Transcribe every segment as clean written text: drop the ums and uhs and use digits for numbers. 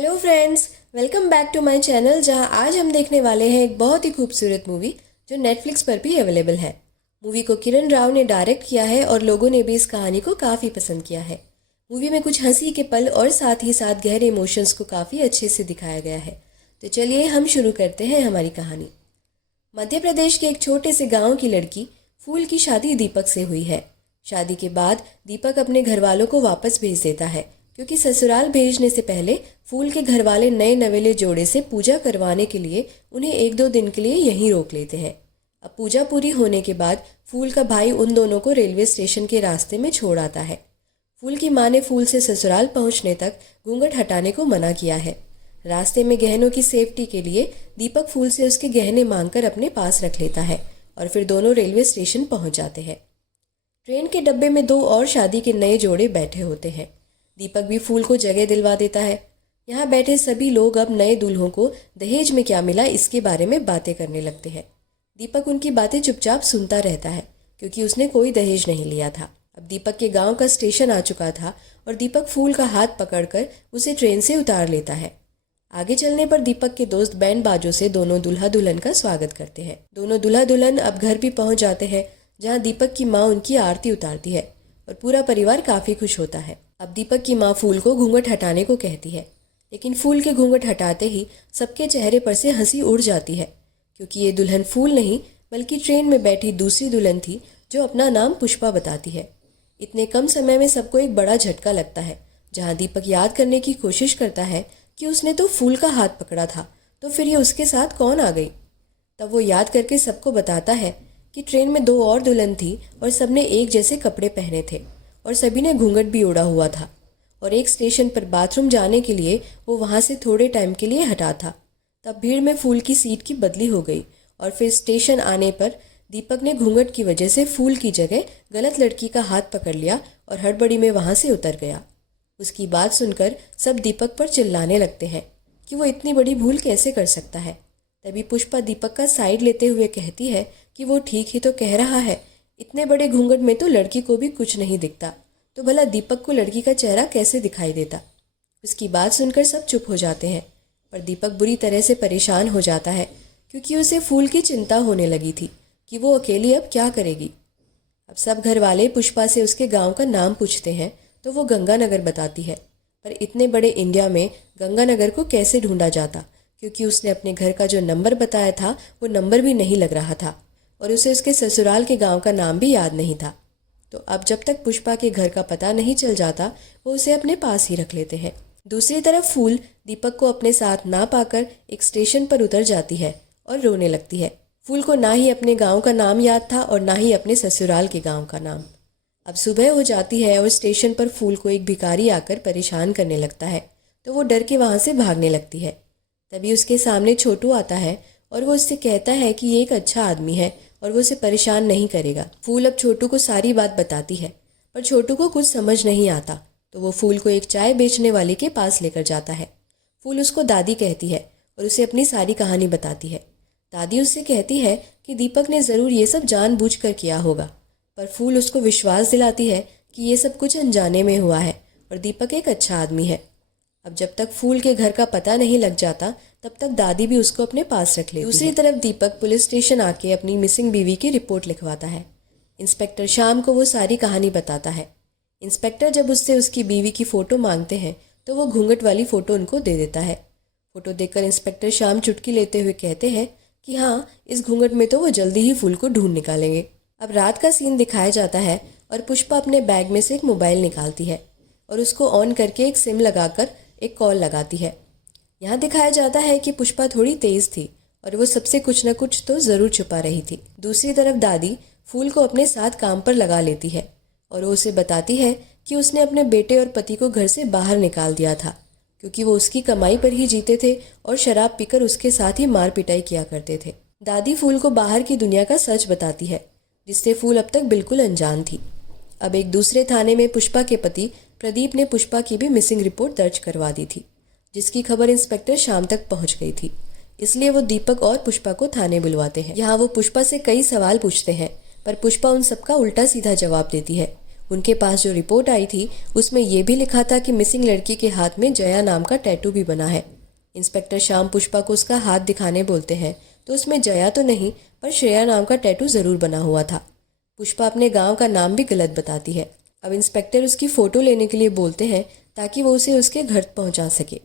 Hello friends, welcome back to my channel जहां आज हम देखने वाले हैं एक बहुत ही खूबसूरत मूवी जो नेटफ्लिक्स पर भी अवेलेबल है। मूवी को किरण राव ने डायरेक्ट किया है और लोगों ने भी इस कहानी को काफ़ी पसंद किया है। मूवी में कुछ हंसी के पल और साथ ही साथ गहरे इमोशंस को काफ़ी अच्छे से दिखाया गया है। तो चलिए हम शुरू करते हैं हमारी कहानी। मध्य प्रदेश के एक छोटे से गाँव की लड़की फूल की शादी दीपक से हुई है। शादी के बाद दीपक अपने घर वालों को वापस भेज देता है क्योंकि ससुराल भेजने से पहले फूल के घर वाले नए नवेले जोड़े से पूजा करवाने के लिए उन्हें 1-2 दिन के लिए यहीं रोक लेते हैं। अब पूजा पूरी होने के बाद फूल का भाई उन दोनों को रेलवे स्टेशन के रास्ते में छोड़ आता है। फूल की माँ ने फूल से ससुराल पहुंचने तक घूंघट हटाने को मना किया है। रास्ते में गहनों की सेफ्टी के लिए दीपक फूल से उसके गहने मांगकर अपने पास रख लेता है और फिर दोनों रेलवे स्टेशन पहुंच जाते हैं। ट्रेन के डब्बे में 2 और शादी के नए जोड़े बैठे होते हैं। दीपक भी फूल को जगह दिलवा देता है। यहाँ बैठे सभी लोग अब नए दूल्हों को दहेज में क्या मिला इसके बारे में बातें करने लगते हैं। दीपक उनकी बातें चुपचाप सुनता रहता है क्योंकि उसने कोई दहेज नहीं लिया था। अब दीपक के गांव का स्टेशन आ चुका था और दीपक फूल का हाथ पकड़कर उसे ट्रेन से उतार लेता है। आगे चलने पर दीपक के दोस्त बैंड बाजों से दोनों दूल्हा दुल्हन का स्वागत करते हैं। दोनों दूल्हा दुल्हन अब घर भी पहुंच जाते हैं जहाँ दीपक की माँ उनकी आरती उतारती है और पूरा परिवार काफ़ी खुश होता है। अब दीपक की माँ फूल को घूंघट हटाने को कहती है, लेकिन फूल के घूंघट हटाते ही सबके चेहरे पर से हंसी उड़ जाती है क्योंकि ये दुल्हन फूल नहीं बल्कि ट्रेन में बैठी दूसरी दुल्हन थी जो अपना नाम पुष्पा बताती है। इतने कम समय में सबको एक बड़ा झटका लगता है। जहाँ दीपक याद करने की कोशिश करता है कि उसने तो फूल का हाथ पकड़ा था, तो फिर ये उसके साथ कौन आ गई। तब वो याद करके सबको बताता है कि ट्रेन में 2 और दुल्हन थी और सबने एक जैसे कपड़े पहने थे और सभी ने घूंघट भी ओढ़ा हुआ था और एक स्टेशन पर बाथरूम जाने के लिए वो वहाँ से थोड़े टाइम के लिए हटा था। तब भीड़ में फूल की सीट की बदली हो गई और फिर स्टेशन आने पर दीपक ने घूंघट की वजह से फूल की जगह गलत लड़की का हाथ पकड़ लिया और हड़बड़ी में वहाँ से उतर गया। उसकी बात सुनकर सब दीपक पर चिल्लाने लगते हैं कि वो इतनी बड़ी भूल कैसे कर सकता है। तभी पुष्पा दीपक का साइड लेते हुए कहती है कि वो ठीक ही तो कह रहा है, इतने बड़े घूंघट में तो लड़की को भी कुछ नहीं दिखता, तो भला दीपक को लड़की का चेहरा कैसे दिखाई देता। उसकी बात सुनकर सब चुप हो जाते हैं, पर दीपक बुरी तरह से परेशान हो जाता है क्योंकि उसे फूल की चिंता होने लगी थी कि वो अकेली अब क्या करेगी। अब सब घर वाले पुष्पा से उसके गांव का नाम पूछते हैं तो वो गंगानगर बताती है, पर इतने बड़े इंडिया में गंगानगर को कैसे ढूंढा जाता क्योंकि उसने अपने घर का जो नंबर बताया था वो नंबर भी नहीं लग रहा था और उसे उसके ससुराल के गांव का नाम भी याद नहीं था। तो अब जब तक पुष्पा के घर का पता नहीं चल जाता वो उसे अपने पास ही रख लेते हैं। दूसरी तरफ फूल दीपक को अपने साथ ना पाकर एक स्टेशन पर उतर जाती है और रोने लगती है। फूल को ना ही अपने गांव का नाम याद था और ना ही अपने ससुराल के गांव का नाम। अब सुबह हो जाती है और स्टेशन पर फूल को एक भिखारी आकर परेशान करने लगता है, तो वो डर के वहाँ से भागने लगती है। तभी उसके सामने छोटू आता है और वो उससे कहता है कि ये एक अच्छा आदमी है और वो उसे परेशान नहीं करेगा। फूल अब छोटू को सारी बात बताती है, पर छोटू को कुछ समझ नहीं आता, तो वो फूल को एक चाय बेचने वाले के पास लेकर जाता है। फूल उसको दादी कहती है और उसे अपनी सारी कहानी बताती है। दादी उससे कहती है कि दीपक ने ज़रूर ये सब जानबूझकर किया होगा, पर फूल उसको विश्वास दिलाती है कि ये सब कुछ अनजाने में हुआ है और दीपक एक अच्छा आदमी है। अब जब तक फूल के घर का पता नहीं लग जाता तब तक दादी भी उसको अपने पास रख लेती है। दूसरी तरफ दीपक पुलिस स्टेशन आके अपनी मिसिंग बीवी की रिपोर्ट लिखवाता है। इंस्पेक्टर शाम को वो सारी कहानी बताता है। इंस्पेक्टर जब उससे उसकी बीवी की फ़ोटो मांगते हैं तो वो घूंघट वाली फ़ोटो उनको दे देता है। फ़ोटो देखकर इंस्पेक्टर शाम चुटकी लेते हुए कहते हैं कि हाँ, इस घूंघट में तो वो जल्दी ही फूल को ढूंढ निकालेंगे। अब रात का सीन दिखाया जाता है और पुष्पा अपने बैग में से एक मोबाइल निकालती है और उसको ऑन करके एक सिम लगाकर एक कॉल लगाती है। यहाँ दिखाया जाता है कि पुष्पा थोड़ी तेज़ थी और वो सबसे कुछ न कुछ तो ज़रूर छुपा रही थी। दूसरी तरफ दादी फूल को अपने साथ काम पर लगा लेती है और वो उसे बताती है कि उसने अपने बेटे और पति को घर से बाहर निकाल दिया था क्योंकि वो उसकी कमाई पर ही जीते थे और शराब पीकर उसके साथ ही मार पिटाई किया करते थे। दादी फूल को बाहर की दुनिया का सच बताती है जिससे फूल अब तक बिल्कुल अनजान थी। अब एक दूसरे थाने में पुष्पा के पति प्रदीप ने पुष्पा की भी मिसिंग रिपोर्ट दर्ज करवा दी थी, जिसकी खबर इंस्पेक्टर शाम तक पहुंच गई थी। इसलिए वो दीपक और पुष्पा को थाने बुलवाते हैं। यहाँ वो पुष्पा से कई सवाल पूछते हैं, पर पुष्पा उन सबका उल्टा सीधा जवाब देती है। उनके पास जो रिपोर्ट आई थी उसमें यह भी लिखा था कि मिसिंग लड़की के हाथ में जया नाम का टैटू भी बना है। इंस्पेक्टर श्याम पुष्पा को उसका हाथ दिखाने बोलते हैं तो उसमें जया तो नहीं पर श्रेया नाम का टैटू ज़रूर बना हुआ था। पुष्पा अपने गांव का नाम भी गलत बताती है। अब इंस्पेक्टर उसकी फ़ोटो लेने के लिए बोलते हैं ताकि वो उसे उसके घर पहुंचा सके,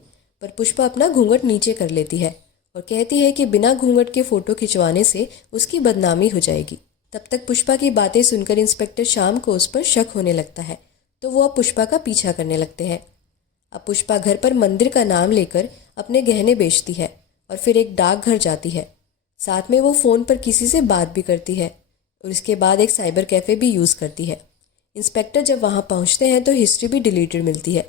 पर पुष्पा अपना घूंघट नीचे कर लेती है और कहती है कि बिना घूंघट के फ़ोटो खिंचवाने से उसकी बदनामी हो जाएगी। तब तक पुष्पा की बातें सुनकर इंस्पेक्टर श्याम को उस पर शक होने लगता है तो वो अब पुष्पा का पीछा करने लगते हैं। अब पुष्पा घर पर मंदिर का नाम लेकर अपने गहने बेचती है और फिर एक डाकघर जाती है। साथ में वो फ़ोन पर किसी से बात भी करती है और इसके बाद एक साइबर कैफ़े भी यूज़ करती है। इंस्पेक्टर जब वहाँ पहुँचते हैं तो हिस्ट्री भी डिलीटेड मिलती है।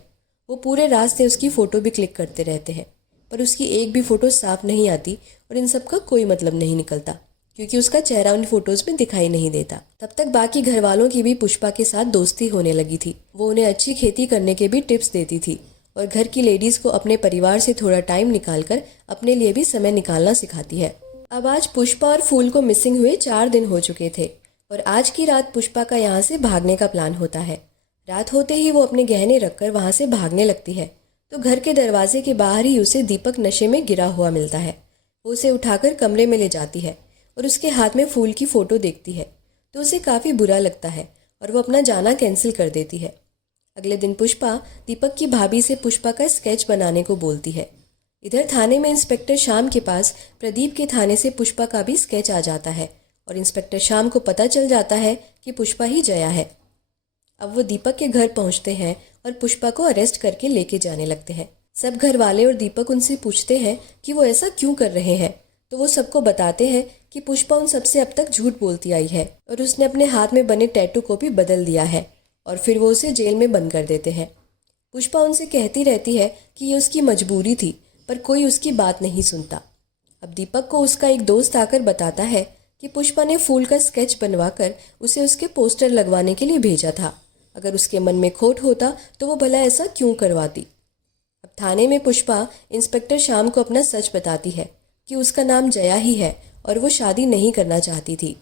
वो पूरे रास्ते उसकी फ़ोटो भी क्लिक करते रहते हैं पर उसकी एक भी फ़ोटो साफ नहीं आती और इन सब का कोई मतलब नहीं निकलता क्योंकि उसका चेहरा उन फोटोज़ में दिखाई नहीं देता। तब तक बाकी घर वालों की भी पुष्पा के साथ दोस्ती होने लगी थी। वो उन्हें अच्छी खेती करने के भी टिप्स देती थी और घर की लेडीज़ को अपने परिवार से थोड़ा टाइम निकालकर अपने लिए भी समय निकालना सिखाती है। अब आज पुष्पा और फूल को मिसिंग हुए 4 दिन हो चुके थे और आज की रात पुष्पा का यहाँ से भागने का प्लान होता है। रात होते ही वो अपने गहने रखकर वहाँ से भागने लगती है तो घर के दरवाजे के बाहर ही उसे दीपक नशे में गिरा हुआ मिलता है। वो उसे उठाकर कमरे में ले जाती है और उसके हाथ में फूल की फ़ोटो देखती है तो उसे काफ़ी बुरा लगता है और वो अपना जाना कैंसिल कर देती है। अगले दिन पुष्पा दीपक की भाभी से पुष्पा का स्केच बनाने को बोलती है। इधर थाने में इंस्पेक्टर श्याम के पास प्रदीप के थाने से पुष्पा का भी स्केच आ जाता है और इंस्पेक्टर श्याम को पता चल जाता है कि पुष्पा ही जया है। अब वो दीपक के घर पहुंचते हैं और पुष्पा को अरेस्ट करके लेके जाने लगते हैं। सब घर वाले और दीपक उनसे पूछते हैं कि वो ऐसा क्यों कर रहे हैं तो वो सबको बताते हैं कि पुष्पा उन सबसे अब तक झूठ बोलती आई है और उसने अपने हाथ में बने टैटू को भी बदल दिया है और फिर वो उसे जेल में बंद कर देते हैं। पुष्पा उनसे कहती रहती है कि ये उसकी मजबूरी थी पर कोई उसकी बात नहीं सुनता। अब दीपक को उसका एक दोस्त आकर बताता है कि पुष्पा ने फूल का स्केच बनवाकर उसे उसके पोस्टर लगवाने के लिए भेजा था। अगर उसके मन में खोट होता तो वो भला ऐसा क्यों करवाती। अब थाने में पुष्पा इंस्पेक्टर श्याम को अपना सच बताती है कि उसका नाम जया ही है और वो शादी नहीं करना चाहती थी।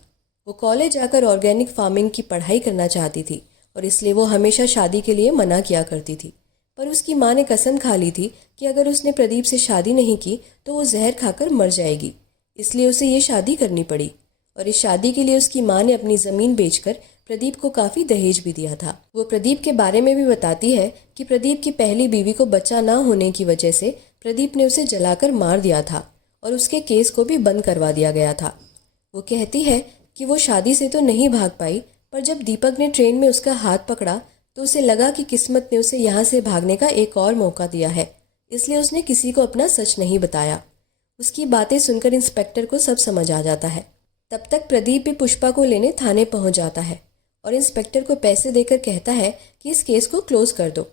वो कॉलेज जाकर ऑर्गेनिक फार्मिंग की पढ़ाई करना चाहती थी और इसलिए वो हमेशा शादी के लिए मना किया करती थी। पर उसकी माँ ने कसम खा ली थी कि अगर उसने प्रदीप से शादी नहीं की तो वो जहर खाकर मर जाएगी, इसलिए उसे ये शादी करनी पड़ी। और इस शादी के लिए उसकी माँ ने अपनी ज़मीन बेचकर प्रदीप को काफ़ी दहेज भी दिया था। वो प्रदीप के बारे में भी बताती है कि प्रदीप की पहली बीवी को बच्चा ना होने की वजह से प्रदीप ने उसे जलाकर मार दिया था और उसके केस को भी बंद करवा दिया गया था। वो कहती है कि वो शादी से तो नहीं भाग पाई पर जब दीपक ने ट्रेन में उसका हाथ पकड़ा तो उसे लगा कि किस्मत ने उसे यहाँ से भागने का एक और मौका दिया है, इसलिए उसने किसी को अपना सच नहीं बताया। उसकी बातें सुनकर इंस्पेक्टर को सब समझ आ जाता है। तब तक प्रदीप भी पुष्पा को लेने थाने पहुँच जाता है और इंस्पेक्टर को पैसे देकर कहता है कि इस केस को क्लोज कर दो।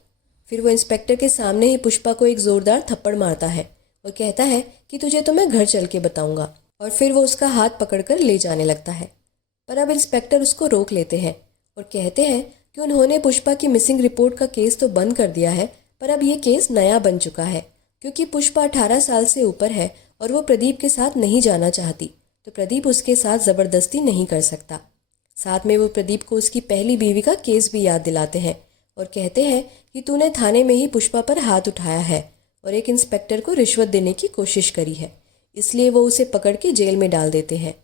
फिर वो इंस्पेक्टर के सामने ही पुष्पा को एक ज़ोरदार थप्पड़ मारता है और कहता है कि तुझे तो मैं घर चल के बताऊंगा, और फिर वो उसका हाथ पकड़कर ले जाने लगता है। पर अब इंस्पेक्टर उसको रोक लेते हैं और कहते हैं कि उन्होंने पुष्पा की मिसिंग रिपोर्ट का केस तो बंद कर दिया है पर अब ये केस नया बन चुका है क्योंकि पुष्पा 18 साल से ऊपर है और वो प्रदीप के साथ नहीं जाना चाहती तो प्रदीप उसके साथ ज़बरदस्ती नहीं कर सकता। साथ में वो प्रदीप को उसकी पहली बीवी का केस भी याद दिलाते हैं और कहते हैं कि तूने थाने में ही पुष्पा पर हाथ उठाया है और एक इंस्पेक्टर को रिश्वत देने की कोशिश करी है, इसलिए वो उसे पकड़ के जेल में डाल देते हैं।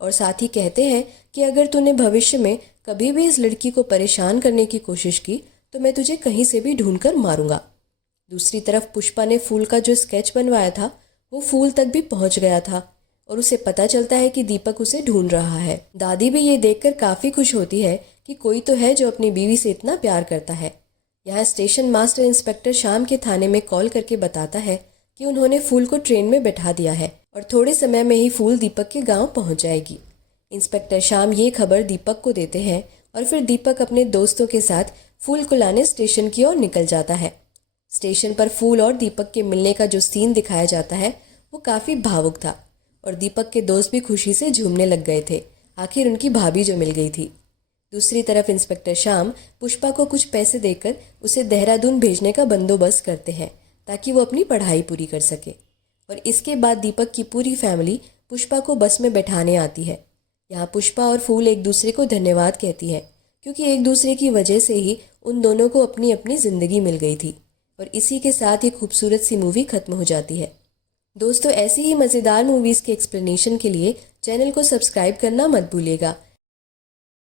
और साथ ही कहते हैं कि अगर तूने भविष्य में कभी भी इस लड़की को परेशान करने की कोशिश की तो मैं तुझे कहीं से भी ढूंढकर मारूंगा। दूसरी तरफ पुष्पा ने फूल का जो स्केच बनवाया था वो फूल तक भी पहुंच गया था और उसे पता चलता है कि दीपक उसे ढूंढ रहा है। दादी भी ये देखकर काफ़ी खुश होती है कि कोई तो है जो अपनी बीवी से इतना प्यार करता है। यहाँ स्टेशन मास्टर इंस्पेक्टर शाम के थाने में कॉल करके बताता है कि उन्होंने फूल को ट्रेन में बैठा दिया है और थोड़े समय में ही फूल दीपक के गांव पहुंच जाएगी। इंस्पेक्टर शाम ये खबर दीपक को देते हैं और फिर दीपक अपने दोस्तों के साथ फूल को लाने स्टेशन की ओर निकल जाता है। स्टेशन पर फूल और दीपक के मिलने का जो सीन दिखाया जाता है वो काफ़ी भावुक था और दीपक के दोस्त भी खुशी से झूमने लग गए थे, आखिर उनकी भाभी जो मिल गई थी। दूसरी तरफ इंस्पेक्टर शाम पुष्पा को कुछ पैसे देकर उसे देहरादून भेजने का बंदोबस्त करते हैं ताकि वो अपनी पढ़ाई पूरी कर सके। और इसके बाद दीपक की पूरी फैमिली पुष्पा को बस में बैठाने आती है। यहाँ पुष्पा और फूल एक दूसरे को धन्यवाद कहती है क्योंकि एक दूसरे की वजह से ही उन दोनों को अपनी अपनी ज़िंदगी मिल गई थी और इसी के साथ ये खूबसूरत सी मूवी ख़त्म हो जाती है। दोस्तों, ऐसी ही मज़ेदार मूवीज़ के एक्सप्लेनेशन के लिए चैनल को सब्सक्राइब करना मत भूलिएगा।